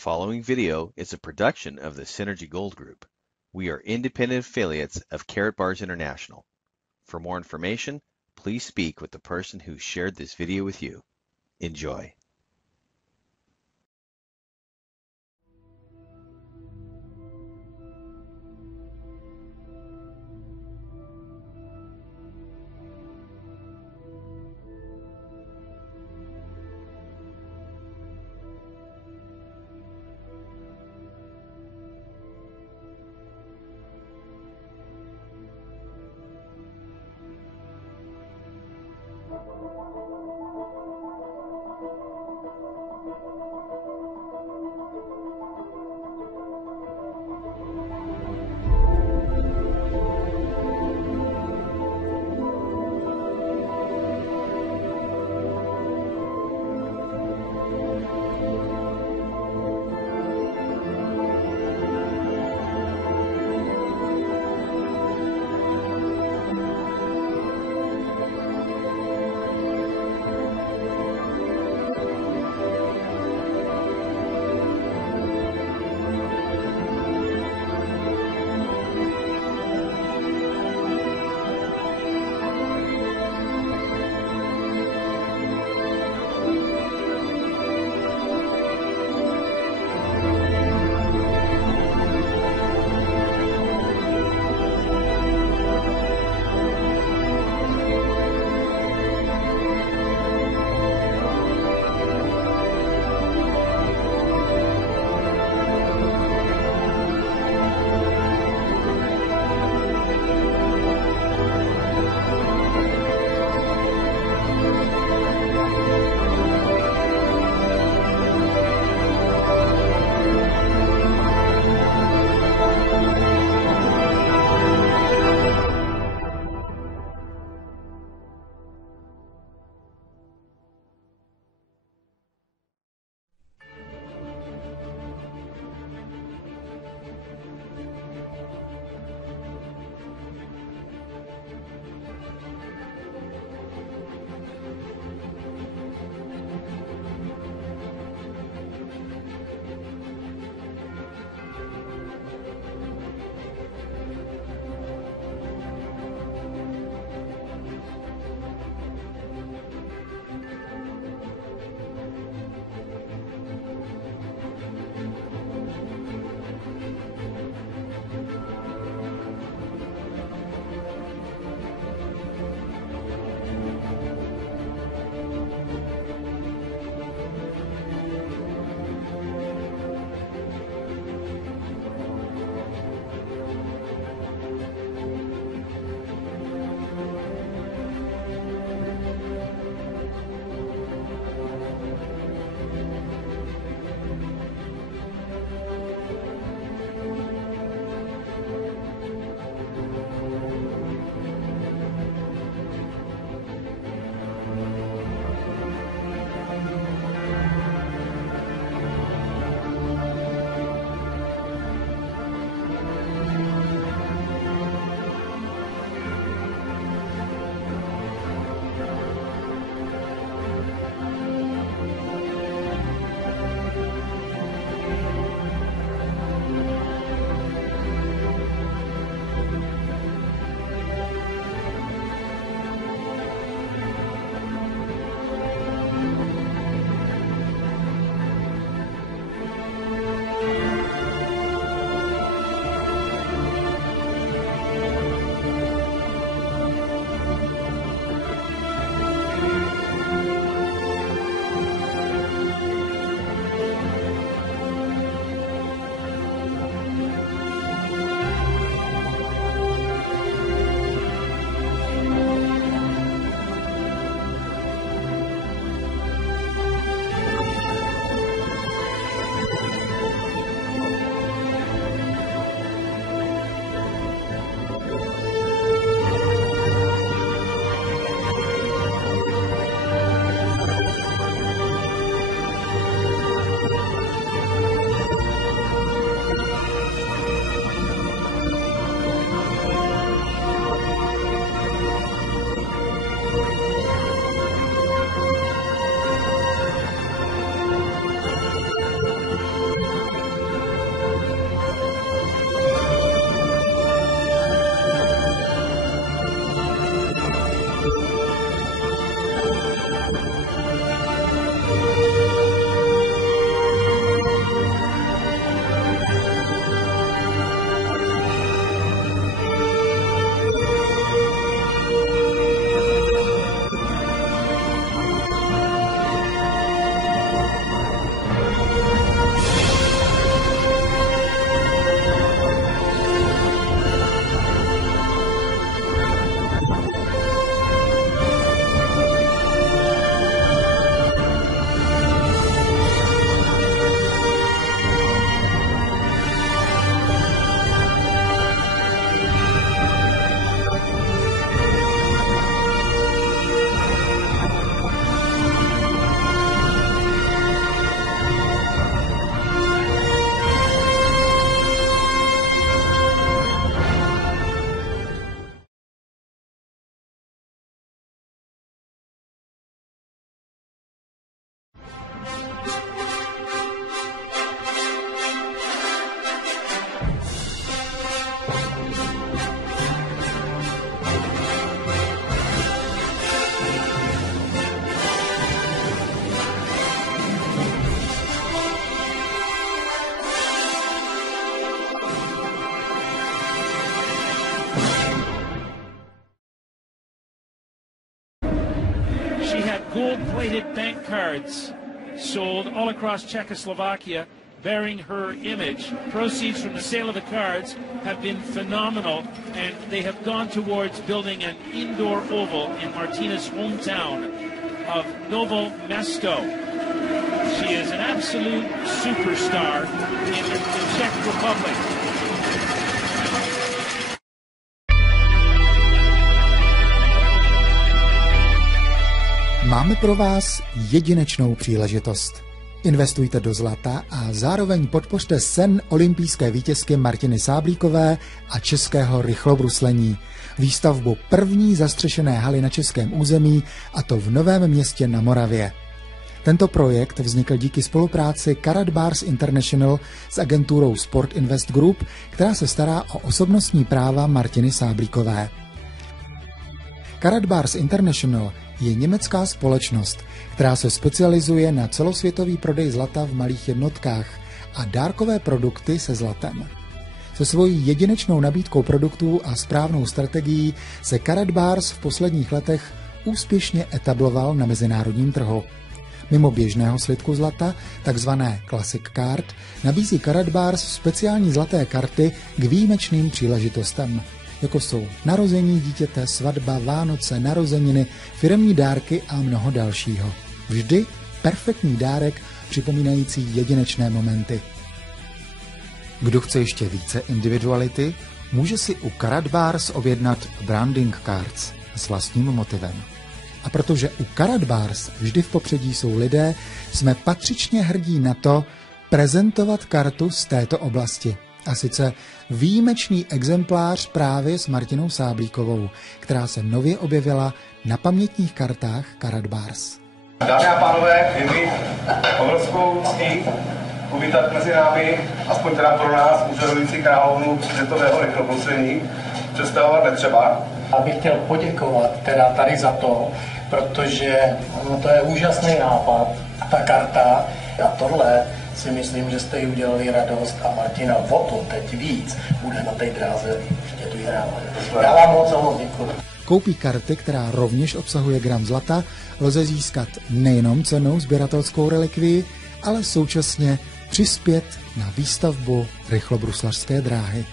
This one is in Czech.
following video is a production of the Synergy Gold Group. We are independent affiliates of Karatbars International. For more information, please speak with the person who shared this video with you. Enjoy. gold-plated bank cards sold all across Czechoslovakia bearing her image. Proceeds from the sale of the cards have been phenomenal, and they have gone towards building an indoor oval in Martina's hometown of Novo Mesto. She is an absolute superstar in the Czech Republic. Máme pro vás jedinečnou příležitost. Investujte do zlata a zároveň podpořte sen olympijské vítězky Martiny Sáblíkové a českého rychlobruslení. Výstavbu první zastřešené haly na českém území, a to v Novém Městě na Moravě. Tento projekt vznikl díky spolupráci Karatbars International s agenturou Sport Invest Group, která se stará o osobnostní práva Martiny Sáblíkové. Karatbars International je německá společnost, která se specializuje na celosvětový prodej zlata v malých jednotkách a dárkové produkty se zlatem. Se svojí jedinečnou nabídkou produktů a správnou strategií se Karatbars v posledních letech úspěšně etabloval na mezinárodním trhu. Mimo běžného slitku zlata, takzvané Classic Card, nabízí Karatbars speciální zlaté karty k výjimečným příležitostem, jako jsou narození dítěte, svatba, Vánoce, narozeniny, firemní dárky a mnoho dalšího. Vždy perfektní dárek připomínající jedinečné momenty. Kdo chce ještě více individuality, může si u Karatbars objednat branding cards s vlastním motivem. A protože u Karatbars vždy v popředí jsou lidé, jsme patřičně hrdí na to prezentovat kartu z této oblasti. A sice výjimečný exemplář právě s Martinou Sáblíkovou, která se nově objevila na pamětních kartách Karatbars. Dámy a pánové, je mi obrovskou ctí uvítat mezi námi, aspoň teda pro nás, úřadující královnu světového rychlobruslení. Představovat netřeba. Já bych chtěl poděkovat teda tady za to, protože to je úžasný nápad, ta karta a tohle si myslím, že jste jí udělali radost a Martina o to teď víc bude na té dráze ještě vyhrávat. Já vám moc děkuji. Koupí karty, která rovněž obsahuje gram zlata, lze získat nejenom cennou sběratelskou relikvii, ale současně přispět na výstavbu rychlobruslařské dráhy.